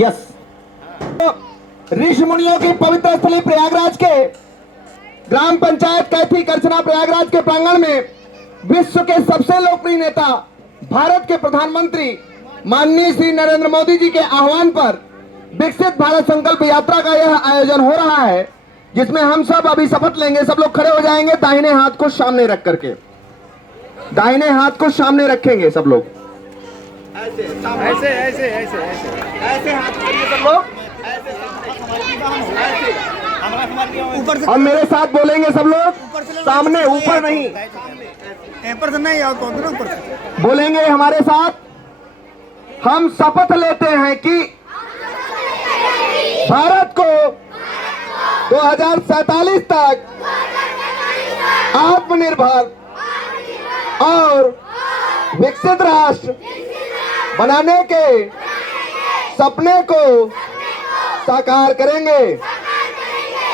Yes. ऋषि मुनियों की पवित्र स्थली प्रयागराज के ग्राम पंचायत कैथी करछना प्रयागराज के प्रांगण में विश्व के सबसे लोकप्रिय नेता भारत के प्रधानमंत्री माननीय श्री नरेंद्र मोदी जी के आह्वान पर विकसित भारत संकल्प यात्रा का यह आयोजन हो रहा है, जिसमें हम सब अभी शपथ लेंगे। सब लोग खड़े हो जाएंगे, दाहिने हाथ को सामने रख करके, दाहिने हाथ को सामने रखेंगे सब लोग, ऐसे ऐसे ऐसे ऐसे ऐसे हाथ करिए सब लोग, ऊपर से। और मेरे साथ बोलेंगे सब लोग, सामने, ऊपर नहीं, ऊपर से नहीं, ऊपर से बोलेंगे हमारे साथ। हम शपथ लेते हैं कि भारत को 2047 तक आत्मनिर्भर और विकसित राष्ट्र बनाने के सपने को साकार करेंगे।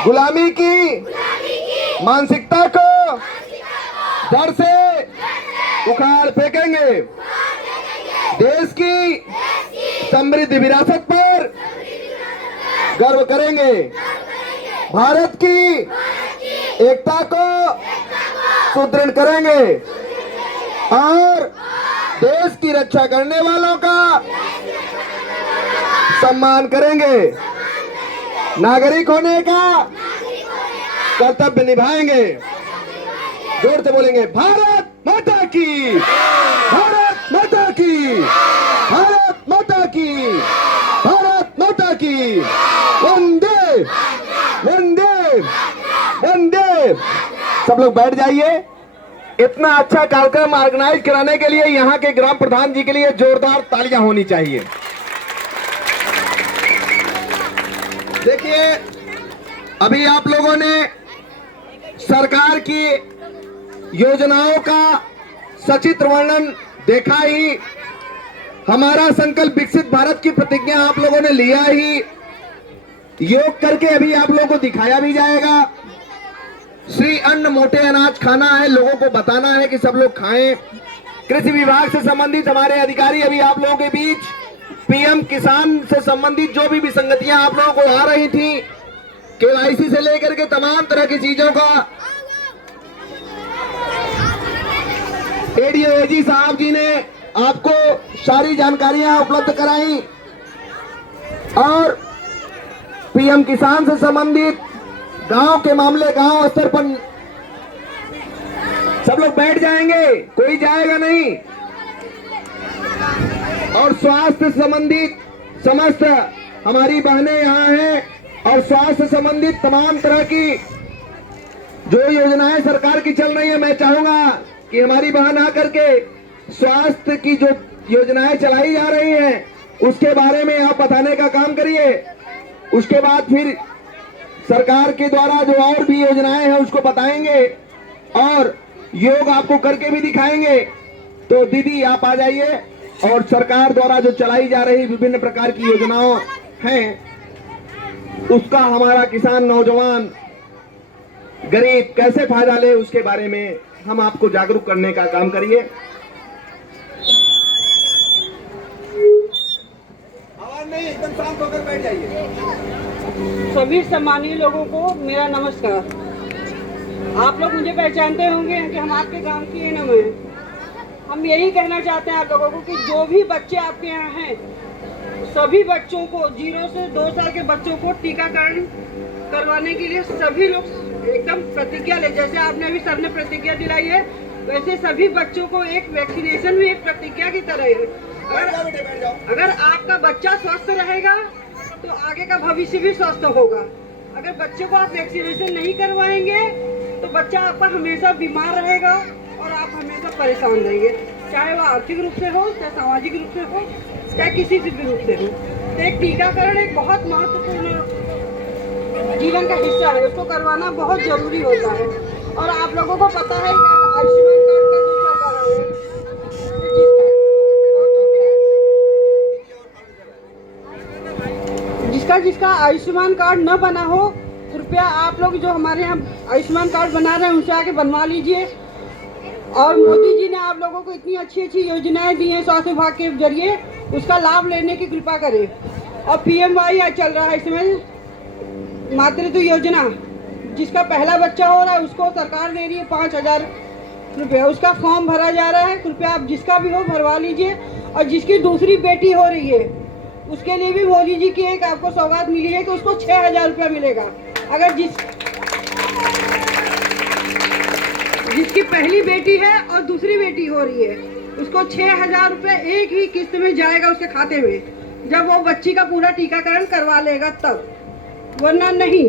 गुलामी की मानसिकता को जड़ से उखाड़ फेंकेंगे। देश की समृद्ध विरासत पर गर्व करेंगे। भारत की एकता को सुदृढ़ करेंगे और देश की रक्षा करने वालों का सम्मान करेंगे। नागरिक होने का कर्तव्य निभाएंगे। जोर से बोलेंगे, भारत माता की, भारत माता की, भारत माता की, भारत माता की, वंदे वंदे वंदे। सब लोग बैठ जाइए। इतना अच्छा कार्यक्रम ऑर्गेनाइज कराने के लिए यहाँ के ग्राम प्रधान जी के लिए जोरदार तालियां होनी चाहिए। देखिए, अभी आप लोगों ने सरकार की योजनाओं का सचित्र वर्णन देखा ही। हमारा संकल्प विकसित भारत की प्रतिज्ञा आप लोगों ने लिया ही। योग करके अभी आप लोगों को दिखाया भी जाएगा। श्री अन्न मोटे अनाज खाना है, लोगों को बताना है कि सब लोग खाएं। कृषि विभाग से संबंधित हमारे अधिकारी अभी आप लोगों के बीच पीएम किसान से संबंधित जो भी विसंगतियां आप लोगों को आ रही थी, केवाईसी से लेकर के तमाम तरह की चीजों का एडीओ साहब जी ने आपको सारी जानकारियां उपलब्ध कराई और पीएम किसान से संबंधित गांव के मामले गांव स्तर पर सब लोग बैठ जाएंगे, कोई जाएगा नहीं। और स्वास्थ्य संबंधित समस्त हमारी बहनें यहाँ हैं और स्वास्थ्य संबंधित तमाम तरह की जो योजनाएं सरकार की चल रही है, मैं चाहूंगा कि हमारी बहन आकर के स्वास्थ्य की जो योजनाएं चलाई जा रही हैं उसके बारे में आप बताने का काम करिए। उसके बाद फिर सरकार के द्वारा जो और भी योजनाएं हैं उसको बताएंगे और योग आपको करके भी दिखाएंगे। तो दीदी आप आ जाइए और सरकार द्वारा जो चलाई जा रही विभिन्न प्रकार की योजनाओं हैं उसका हमारा किसान, नौजवान, गरीब कैसे फायदा ले उसके बारे में हम आपको जागरूक करने का काम करिए। आवाज नहीं, एकदम शांत होकर बैठ जाइए। सभी सम्मानीय लोगों को मेरा नमस्कार। आप लोग मुझे पहचानते होंगे कि हम आपके गांव की एनम हैं। हम यही कहना चाहते हैं आप लोगों को कि जो भी बच्चे आपके यहाँ हैं, सभी बच्चों को 0 से 2 साल के बच्चों को टीकाकरण करवाने के लिए सभी लोग एकदम प्रतिज्ञा ले। जैसे आपने अभी सबने प्रतिज्ञा दिलाई है, वैसे सभी बच्चों को एक वैक्सीनेशन भी एक प्रतिज्ञा की तरह है। अगर आपका बच्चा स्वस्थ रहेगा तो आगे का भविष्य भी स्वस्थ होगा। अगर बच्चे को आप वैक्सीनेशन नहीं करवाएंगे तो बच्चा आपका हमेशा बीमार रहेगा और आप हमेशा परेशान रहेंगे, चाहे वह आर्थिक रूप से हो, चाहे सामाजिक रूप से हो, चाहे किसी भी रूप से हो। तो एक टीकाकरण एक बहुत महत्वपूर्ण जीवन का हिस्सा है, उसको करवाना बहुत जरूरी होता है। और आप लोगों को पता है कि आयुष्मान कार्ड का जो चल रहा है, जिसका आयुष्मान कार्ड न बना हो, कृपया आप लोग जो हमारे यहाँ आयुष्मान कार्ड बना रहे हैं उनसे आके बनवा लीजिए। और मोदी जी ने आप लोगों को इतनी अच्छी अच्छी योजनाएं दी हैं स्वास्थ्य विभाग के जरिए, उसका लाभ लेने की कृपा करें। और PMY आज चल रहा है इसमें मातृत्व योजना, जिसका पहला बच्चा हो रहा है उसको सरकार दे रही है 5,000 रुपया। उसका फॉर्म भरा जा रहा है, कृपया आप जिसका भी हो भरवा लीजिए। और जिसकी दूसरी बेटी हो रही है उसके लिए भी मोदी जी की एक आपको सौगात मिली है कि उसको 6,000 रुपया मिलेगा। अगर जिसकी पहली बेटी है और दूसरी बेटी हो रही है उसको 6,000 रुपये एक ही किस्त में जाएगा उसके खाते में, जब वो बच्ची का पूरा टीकाकरण करवा लेगा तब, वरना नहीं।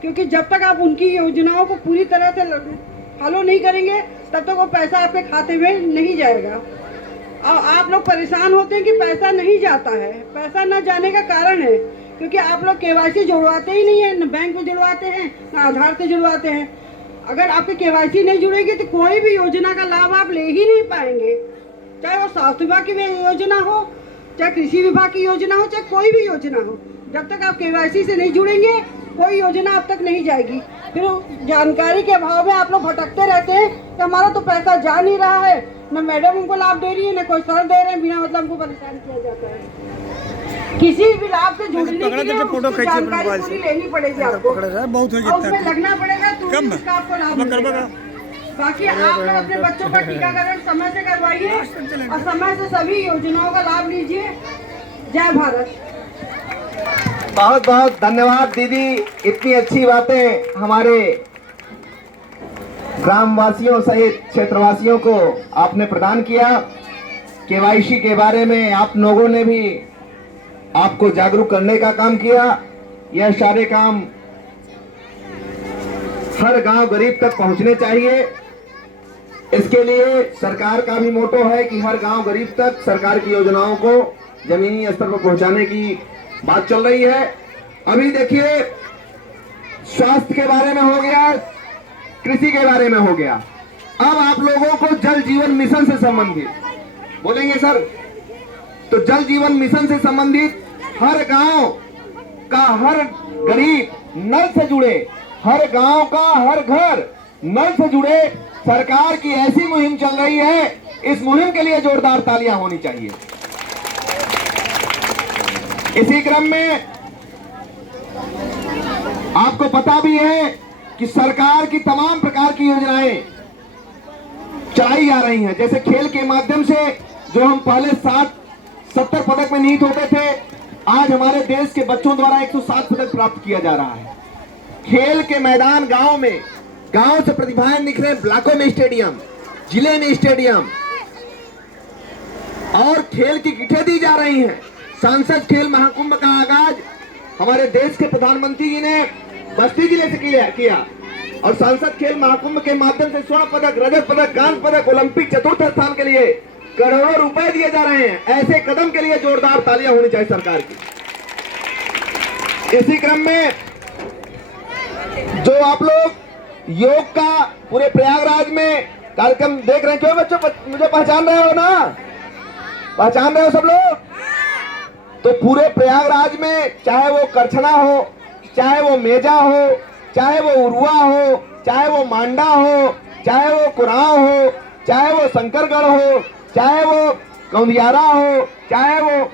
क्योंकि जब तक आप उनकी योजनाओं को पूरी तरह से फॉलो नहीं करेंगे तब तक वो पैसा आपके खाते में नहीं जाएगा। और आप लोग परेशान होते हैं कि पैसा नहीं जाता है। पैसा न जाने का कारण है क्योंकि आप लोग KYC जुड़वाते ही नहीं है, न बैंक में जुड़वाते हैं न आधार से जुड़वाते हैं। अगर आपके KYC नहीं जुड़ेगी तो कोई भी योजना का लाभ आप ले ही नहीं पाएंगे, चाहे वो स्वास्थ्य विभाग की योजना हो, चाहे कृषि विभाग की योजना हो, चाहे कोई भी योजना हो। जब तक आप KYC से नहीं जुड़ेंगे कोई योजना अब तक नहीं जाएगी। फिर जानकारी के अभाव में आप लोग भटकते रहते हैं कि हमारा तो पैसा जा नहीं रहा है, न मैडम उनको लाभ दे रही है, न कोई सर दे रहे हैं, बिना मतलब को परेशान किया जाता है। किसी भी लाभ से जुड़ने के लिए उसकी जानकारी पूरी लेनी पड़ेगी आपको, और उसमें लगना पड़ेगा तो उसका आपको लाभ मिलेगा। बाकी आप लोग अपने बच्चों का टीकाकरण समय से करवाइए और समय से सभी योजनाओं का लाभ लीजिए। जय भारत। बहुत बहुत धन्यवाद दीदी, इतनी अच्छी बातें हमारे ग्रामवासियों सहित क्षेत्रवासियों को आपने प्रदान किया। KYC के बारे में आप लोगों ने भी आपको जागरूक करने का काम किया। यह सारे काम हर गांव गरीब तक पहुंचने चाहिए। इसके लिए सरकार का भी मोटो है कि हर गांव गरीब तक सरकार की योजनाओं को जमीनी स्तर पर पहुंचाने की बात चल रही है। अभी देखिए, स्वास्थ्य के बारे में हो गया, कृषि के बारे में हो गया, अब आप लोगों को जल जीवन मिशन से संबंधित बोलेंगे सर। तो जल जीवन मिशन से संबंधित हर गांव का हर गरीब नल से जुड़े, हर गांव का हर घर नल से जुड़े, सरकार की ऐसी मुहिम चल रही है। इस मुहिम के लिए जोरदार तालियां होनी चाहिए। इसी क्रम में आपको पता भी है कि सरकार की तमाम प्रकार की योजनाएं चलाई जा रही हैं। जैसे खेल के माध्यम से जो हम पहले 70 पदक में निहित होते थे, आज हमारे देश के बच्चों द्वारा 107 पदक प्राप्त किया जा रहा है। खेल के मैदान गांव में, गांव से प्रतिभाएं निकले, ब्लॉकों में स्टेडियम, जिले में स्टेडियम, और खेल की किटें दी जा रही हैं। सांसद खेल महाकुंभ का आगाज हमारे देश के प्रधानमंत्री जी ने बस्ती जिले से किया और सांसद खेल महाकुंभ के माध्यम से स्वर्ण पदक, रजत पदक, कांस्य पदक, ओलंपिक चतुर्थ स्थान के लिए करोड़ों रुपए दिए जा रहे हैं। ऐसे कदम के लिए जोरदार तालियां होनी चाहिए सरकार की। इसी क्रम में जो आप लोग योग का पूरे प्रयागराज में कार्यक्रम देख रहे हैं, क्यों बच्चों मुझे पहचान रहे हो ना? पहचान रहे हो सब लोग? तो पूरे प्रयागराज में चाहे वो करछना हो, चाहे वो मेजा हो, चाहे वो उरुआ हो, चाहे वो मांडा हो, चाहे वो कुराव हो, चाहे वो शंकरगढ़ हो, चाहे वो कौंदियारा हो, चाहे वो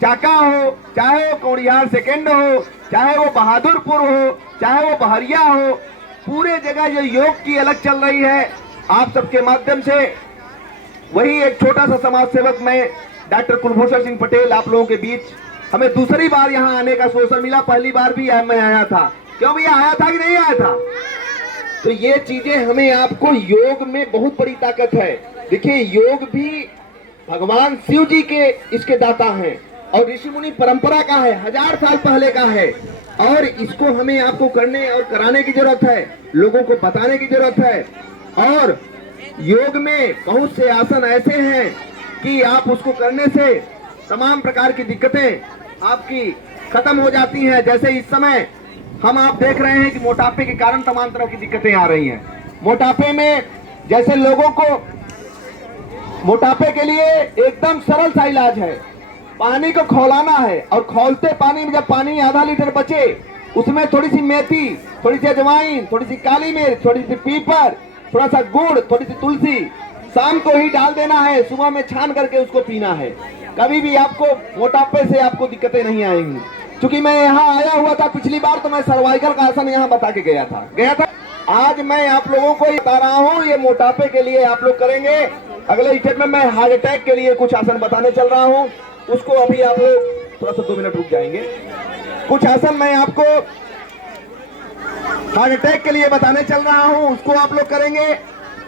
चाका हो, चाहे वो कौड़ियार सेकेंड हो, चाहे वो बहादुरपुर हो, चाहे वो बहरिया हो, पूरे जगह जो योग की अलग चल रही है। आप सबके माध्यम से वही एक छोटा सा समाज सेवक मैं डॉक्टर कुलभूषण सिंह पटेल आप लोगों के बीच, हमें दूसरी बार यहाँ आने का अवसर मिला। पहली बार भी मैं आया था, क्यों भैया आया था कि नहीं आया था? तो ये चीजें हमें आपको, योग में बहुत बड़ी ताकत है। देखिए, योग भी भगवान शिव जी के इसके दाता हैं और ऋषि मुनि परंपरा का है, 1000 साल पहले का है, और इसको हमें आपको करने और कराने की जरूरत है, लोगों को बताने की जरूरत है। और योग में बहुत से आसन ऐसे हैं कि आप उसको करने से तमाम प्रकार की दिक्कतें आपकी खत्म हो जाती हैं। जैसे इस समय हम आप देख रहे हैं कि मोटापे के कारण तमाम तरह की दिक्कतें आ रही हैं। मोटापे में जैसे लोगों को मोटापे के लिए एकदम सरल सा इलाज है, पानी को खौलाना है, और खौलते पानी में जब पानी आधा लीटर बचे उसमें थोड़ी सी मेथी, थोड़ी सी अजवाइन, थोड़ी सी काली मिर्च, थोड़ी सी पीपर, थोड़ा सा गुड़, थोड़ी सी तुलसी शाम को ही डाल देना है, सुबह में छान करके उसको पीना है। कभी भी आपको मोटापे से आपको दिक्कतें नहीं आएंगी। क्योंकि मैं यहाँ आया हुआ था पिछली बार, तो मैं सर्वाइकल का आसन यहाँ बता के गया था। आज मैं आप लोगों को बता रहा हूँ, ये मोटापे के लिए आप लोग करेंगे। अगले स्टेप में मैं हार्ट अटैक के लिए कुछ आसन बताने चल रहा हूँ, उसको अभी आप लोग थोड़ा सा 2 मिनट रुक जाएंगे। कुछ आसन मैं आपको हार्ट अटैक के लिए बताने चल रहा हूँ, उसको आप लोग करेंगे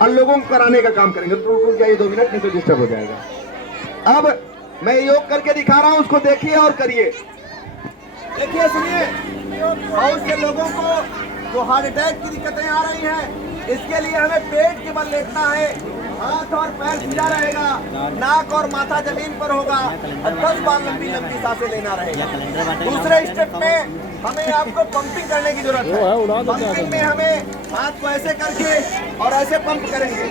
और लोगों को कराने का काम करेंगे। तो रुक जाइए 2 मिनट, नहीं तो डिस्टर्ब हो जाएगा। अब मैं योग करके दिखा रहा हूँ, उसको देखिए और करिए। देखिए, सुनिए, बहुत से लोगों को जो हार्ट अटैक की दिक्कतें आ रही हैं, इसके लिए हमें पेट के बल लेटना है, हाथ और पैर सीधा रहेगा, नाक और माथा जमीन पर होगा और 10 बार लंबी लंबी सांसें लेना रहेगा। दूसरे स्टेप में हमें आपको पंपिंग करने की जरूरत है। पंपिंग में हमें हाथ को ऐसे करके और ऐसे पंप करेंगे।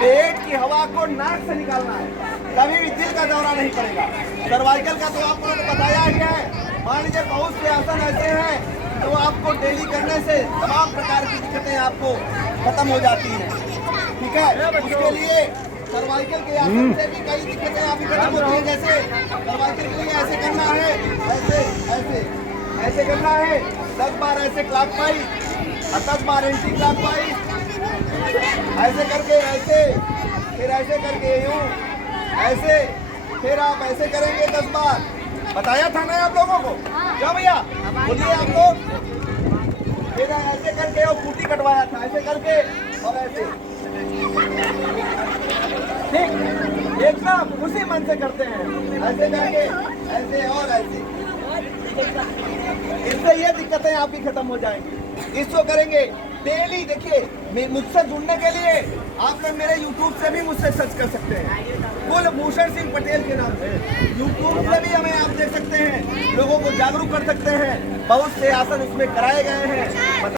पेट की हवा को नाक से निकालना है, कभी भी दिल का दौरा नहीं पड़ेगा। सर्वाइकल का तो आपको तो बताया ही है। मान लीजिए बहुत से आसन ऐसे हैं जो आपको डेली करने से तमाम प्रकार की दिक्कतें आपको खत्म हो जाती हैं, ठीक है। उसके लिए सर्वाइकल के आसन से भी कई दिक्कतें आपकी खत्म होती हैं। जैसे सर्वाइकल के लिए ऐसे करना है, ऐसे ऐसे ऐसे करना है, 10 बार ऐसे क्लॉकवाइज और 10 बार एंटी क्लॉकवाइज, ऐसे करके ऐसे, फिर ऐसे करके यूं, ऐसे, फिर आप ऐसे करेंगे 10 बार। बताया था ना आप लोगों को? क्या भैया बोलिए आप लोग? फिर ऐसे करके और फूटी कटवाया था, ऐसे करके और ऐसे, ठीक, एकदम उसी मन से करते हैं। ऐसे करके ऐसे और ऐसे, इससे ये दिक्कतें आपकी खत्म हो जाएंगी। इसको करेंगे डेली। देखिए, मुझसे जुड़ने के लिए आप लोग मेरे YouTube से भी मुझसे सर्च कर सकते हैं, कुलभूषण सिंह पटेल के नाम से। YouTube से भी हमें आप देख सकते हैं, लोगों को जागरूक कर सकते हैं। बहुत से आसन उसमें कराए गए हैं।